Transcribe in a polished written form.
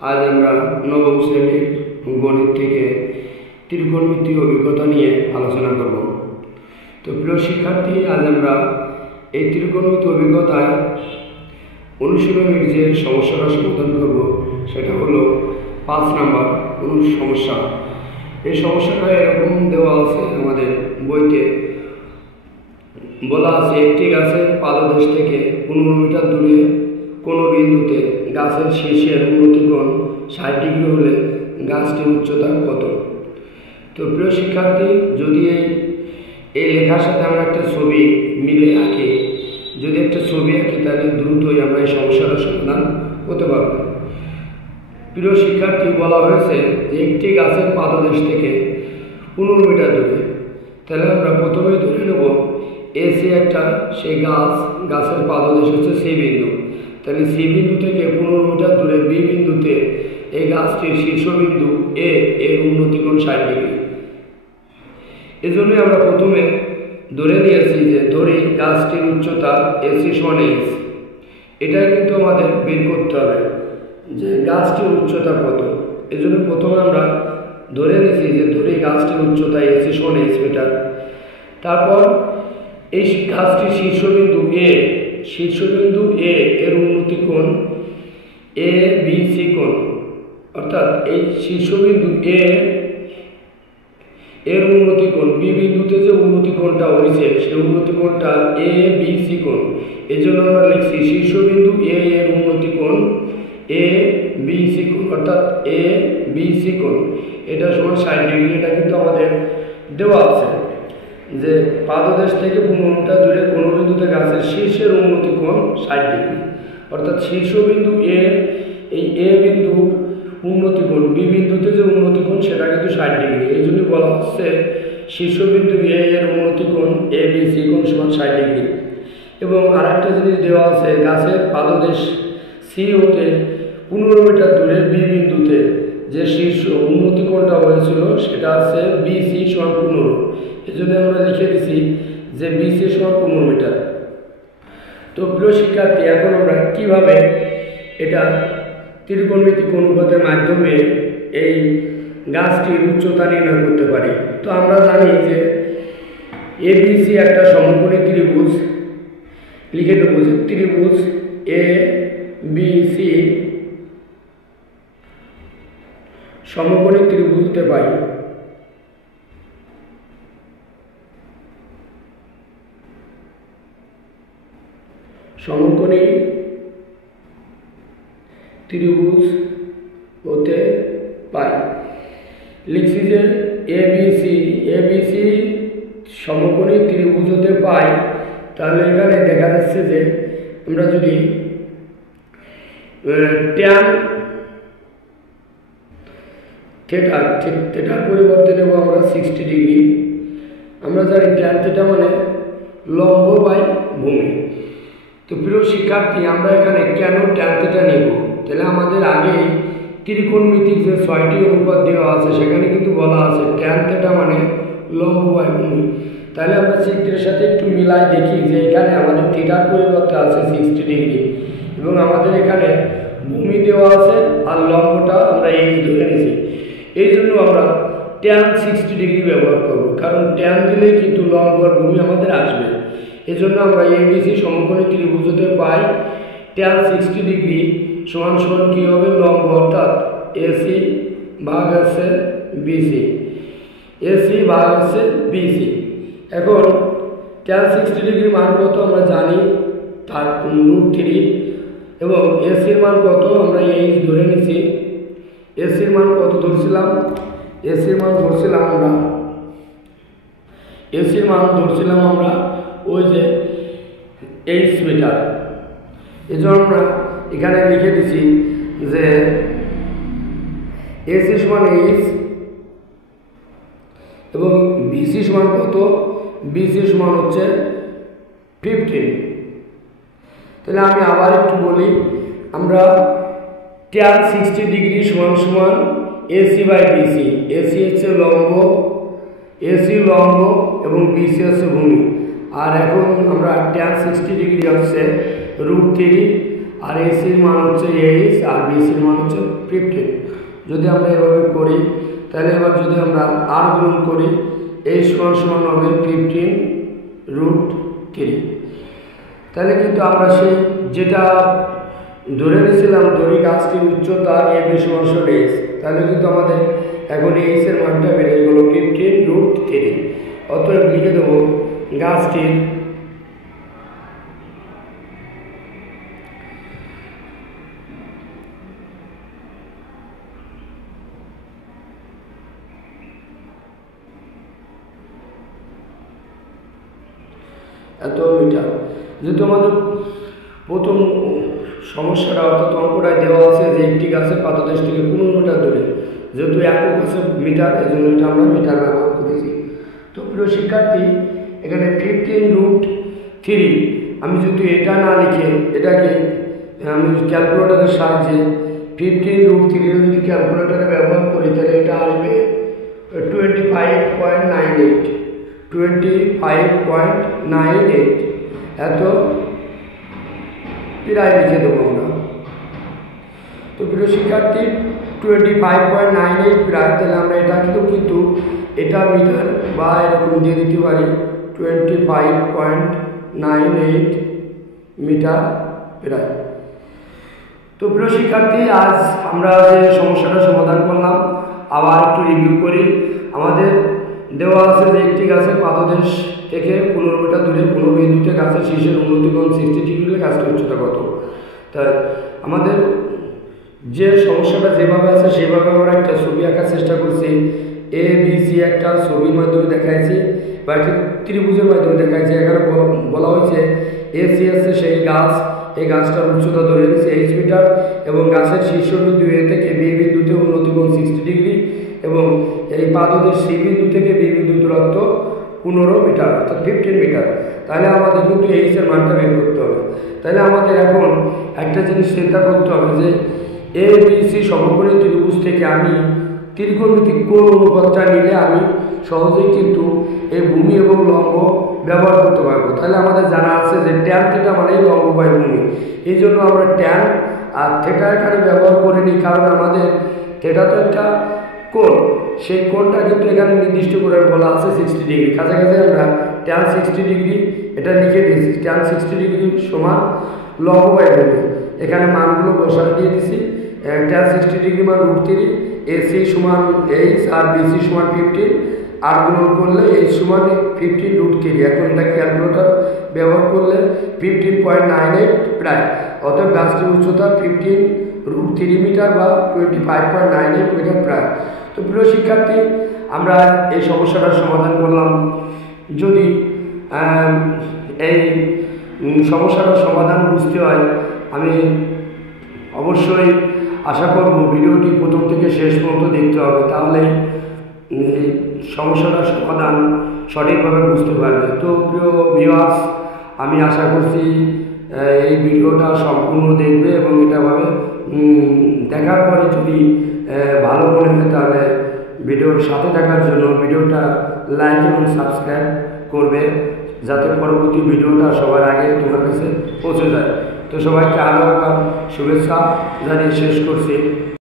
আজ আমরা নবম শ্রেণীর গণিত থেকে ত্রিকোণমিতিক অভিজ্ঞতা নিয়ে আলোচনা করব। তো প্রিয় শিক্ষার্থী, আজ আমরা এই ত্রিকোণমিতিক অভিজ্ঞতায় অনুশীলনের যে সমস্যাটা সমাধান করব সেটা হলো 5 নম্বর সমস্যা। এই সমস্যাটা এরকম দেওয়া আছে আমাদের বইতে। বলা আছে একটি গাছের পাদদেশ থেকে 15 মিটার দূরে কোনো বিন্দুতে গাছের শীর্ষের উন্নতিকোণ 60 ডিগ্রি হলে গাছটির উচ্চতা কত। তো প্রিয় শিক্ষার্থী, যদি এই লেখার সাথে আমরা একটা ছবি মিলে আঁকি, যদি একটা ছবি আঁকি তাহলে দ্রুতই আমরা এই সমস্যাটার সমাধান করতে পারব। প্রিয় শিক্ষার্থী, বলা হয়েছে যে একটি গাছের পাদদেশ থেকে 15 মিটার দূরে, তাহলে আমরা প্রথমেই ধরে নেব এসি একটা সেই গাছের পাদদেশ হচ্ছে সি বিন্দু। তাহলে সি বিন্দু থেকে 15 মিটার দূরে বি বিন্দুতে এই গাছটির শীর্ষবিন্দু এ এর উন্নতিকোণ 60 ডিগ্রি। এজন্যই আমরা প্রথমে ধরে নিয়েছি যে ধরি গাছটির উচ্চতা এসি সমান এইচ। এটাই কিন্তু আমাদের বের করতে হবে যে গাছটির উচ্চতা কত। এজন্য প্রথমে আমরা ধরে নিয়েছি যে ধরি গাছটির উচ্চতা এসি সমান এইচ মিটার। তারপর এই গাছটির শীর্ষবিন্দু এ এর উন্নতিকোণ এ বি সি কোণ, অর্থাৎ এই শীর্ষবিন্দু এ এর উন্নতিকোণ বি বিন্দুতে যে উন্নতিকোণটা হয়েছে সেই উন্নতিকোণটা এ বি সি কোণ। এই জন্য আমরা লিখছি শীর্ষবিন্দু এ এর উন্নতিকোণ এ বি সি কোণ, অর্থাৎ এ বি সি কোণ এটা সমান 60 ডিগ্রি। এটা কিন্তু আমাদের দেওয়া আছে যে পাদদেশ থেকে 15 মিটার দূরে কোনো বিন্দুতে গাছের শীর্ষের উন্নতিকোণ 60 ডিগ্রি, অর্থাৎ শীর্ষবিন্দু এই এ বিন্দু উন্নতিকোণ বি বিন্দুতে যে উন্নতিকোণ সেটা কিন্তু 60 ডিগ্রি। এই জন্য বলা হচ্ছে শীর্ষবিন্দু এ এর উন্নতিকোণ এ বি সি কোণ সমান 60 ডিগ্রি। এবং আরেকটা জিনিস দেওয়া আছে, গাছের পাদদেশ সি হতে 15 মিটার দূরে বি বিন্দুতে যে শীর্ষ উন্নতিকোণটা হয়েছিল সেটা আছে বি সি সমান 15। এই জন্য আমরা লিখে দিছি যে বি সি সমান 15 মিটার। তো প্রিয় শিক্ষার্থী, এখন আমরা কিভাবে এটা ত্রিকোণমিতিক অনুপাতের মাধ্যমে এই গাছটির উচ্চতা নির্ণয় করতে পারি। তো আমরা জানি যে এবিসি একটা সমকোণী ত্রিভুজ। লিখে দেব যে ত্রিভুজ এ বি সি সমকোণী ত্রিভুজ হতে পাই। সমকোণী ত্রিভুজ হতে পাই। লিখছি যে এবিসি সমকোণী ত্রিভুজ হতে পাই। তাহলে এখানে দেখা যাচ্ছে যে আমরা যদি ট্যান থিটার পরিবর্তে নেব আমরা 60 ডিগ্রি। আমরা জানি ট্যান থিটা মানে লম্ব বাই ভূমি। তো প্রিয় শিক্ষার্থী, আমরা এখানে কেন ট্যান থিটা নেব? তাহলে আমাদের আগে ত্রিকোণমিতিক যে 6টি অনুপাত দেওয়া আছে সেখানে কিন্তু বলা আছে ট্যান থিটা মানে লম্ব বাই ভূমি। তাহলে আমরা চিত্রের সাথে একটু মিলাই দেখি যে এখানে আমাদের থিটার পরিবর্তে আছে 60 ডিগ্রি এবং আমাদের এখানে ভূমি দেওয়া আছে আর লম্বটা আমরা এইচ ধরে নিয়েছি। এই জন্য আমরা ট্যান 60 ডিগ্রি ব্যবহার করব, কারণ ট্যান দিলে কিন্তু লম্ব আর ভূমি আমাদের আসবে। এই জন্য আমরা এবিসি সমকোণী ত্রিভুজ হতে পাই ট্যান 60 ডিগ্রি সমান সমান কী হবে, লম্ব অর্থাৎ এসি ভাগ আছে বিসি, এসি ভাগ আছে বিসি। এখন ট্যান 60 ডিগ্রি মান কত আমরা জানি, তার √3 এবং এসির মান কত আমরা এইচ ধরে নিছি। এসির মান কত ধরছিলাম? এসির মান ধরছিলাম আমরা ওই যে এইচ মিটার। এই জন্য আমরা এখানে লিখে দিছি যে এসি সমান এইচ এবং বিসি সমান কত? বিসি সমান হচ্ছে 15। তাহলে আমি আবার একটু বলি, আমরা ট্যান 60 ডিগ্রি সমান সমান এসি বাই বিসি। এসি হচ্ছে লম্ব, এসি লম্ব এবং বিসি হচ্ছে ভূমি। আর এখন আমরা ট্যান 60 ডিগ্রি হচ্ছে √3 আর এসির মান হচ্ছে 8 আর বিসির মান হচ্ছে 15। যদি আমরা এভাবে করি তাহলে এবার যদি আমরা আর গুণ করি এই সমান হবে 15√3। তাহলে কিন্তু আমরা সেই যেটা ধরে নিয়েছিলাম দড়ি গাছটির উচ্চতা এ বি সমান h, তাহলে কিন্তু আমাদের এখন এইচ এর মানটা বেড়ে গেল 15√3। অতএব লিখে দেবো গাছটির এত মিটার। যেহেতু আমাদের প্রথম সমস্যাটা অর্থাৎ অঙ্কটায় দেওয়া আছে যে একটি গাছের পাদদেশ থেকে 15 মিটার দূরে, যেহেতু একক আছে মিটার, এই জন্য এটা আমরা মিটার ব্যবহার করেছি। তো প্রিয় শিক্ষার্থী, এখানে 15√3 আমি যদি এটা না লিখে এটাকে আমি ক্যালকুলেটরের সাহায্যে 15√3 যদি ক্যালকুলেটরে ব্যবহার করি তাহলে এটা আসবে 25.98 এত প্রায় লিখে দেবো আমরা। তো প্রিয় শিক্ষার্থী 25.98 প্রায়, তাহলে আমরা এটা কিন্তু এটা মিটার বা এরকম দিয়ে দিতে পারি 25.98 মিটার প্রায়। তো প্রিয় শিক্ষার্থী, আজ আমরা যে সমস্যাটা সমাধান করলাম আবার একটু রিভিউ করি। আমাদের দেওয়া আছে যে একটি গাছের পাদদেশ থেকে 15 মিটার দূরে কোনো বিন্দুতে গাছের শীর্ষের উন্নতি কোণ 60 ডিগ্রি হলে গাছটির উচ্চতা কত। তাই আমাদের যে সমস্যাটা যেভাবে আছে সেভাবে আমরা একটা ছবি আঁকার চেষ্টা করছি। এ বি সি একটা ছবির মাধ্যমে দেখাইছি বা একটি ত্রিভুজের মাধ্যমে দেখাইছি। এখানে বলা হয়েছে এ সি আছে সেই গাছ, এই গাছটার উচ্চতা ধরে নিয়েছে h মিটার এবং গাছের শীর্ষবিন্দু এ থেকে বি বিন্দুতে উন্নতি কোণ 60 ডিগ্রি এবং এই পাদদেশ সি বিন্দু থেকে বি বিন্দু দূরত্ব 15 মিটার অর্থাৎ 15 মিটার। তাহলে আমাদের কিন্তু এইচ এর মানটা বের করতে হবে। তাহলে আমাদের এখন একটা জিনিস চিন্তা করতে হবে যে এ বি সি সমকোণী ত্রিভুজ থেকে আমি ত্রিকোণমিতিক কোণ অনুপাতটা নিলে আমি সহজেই কিন্তু এই ভূমি এবং লম্ব ব্যবহার করতে পারবো। তাহলে আমাদের জানা আছে যে ট্যান থিটা মানে লম্ব বাই ভূমি, এই জন্য আমরা ট্যান আর থিটা এখানে ব্যবহার করে নিই, কারণ আমাদের থিটা তো একটা কোণ, সেই কোণটা কিন্তু এখানে নির্দিষ্ট করে বলা আছে 60 ডিগ্রি। কাছাকাছি আমরা ট্যান 60 ডিগ্রি এটা লিখে দিয়েছি, ট্যান 60 ডিগ্রি সমান লম্ব বাই ভূমি। এখানে মানগুলো বসায় দিয়ে দিছি। ট্যান 60 ডিগ্রি মান √3, এসি সমান এইচ আর বিসি সমান 15, আর গুণন করলে এইচ সমান 15√3। এখন এটা ক্যালকুলেটর ব্যবহার করলে 15.98 প্রায়, অর্থাৎ গাছটির উচ্চতা 15√3 মিটার বা 25.98 মিটার প্রায়। তো প্রিয় শিক্ষার্থী, আমরা এই সমস্যাটার সমাধান করলাম। যদি এই সমস্যাটার সমাধান বুঝতে হয় আমি অবশ্যই আশা করব ভিডিওটি প্রথম থেকে শেষ পর্যন্ত দেখতে হবে, তাহলে এই সমস্যাটার সমাধান সঠিকভাবে বুঝতে পারবে। তো প্রিয় ভিউয়ার্স, আমি আশা করছি এই ভিডিওটা সম্পূর্ণ দেখবে এবং এটাভাবে দেখার পরে যদি ভালো মনে হয় তাহলে ভিডিওর সাথে থাকার জন্য ভিডিওটা লাইক এবং সাবস্ক্রাইব করবে, যাতে পরবর্তী ভিডিওটা সবার আগে তোমার কাছে পৌঁছে যায়। তো সবাইকে আরও একবার শুভেচ্ছা জানিয়ে শেষ করছি।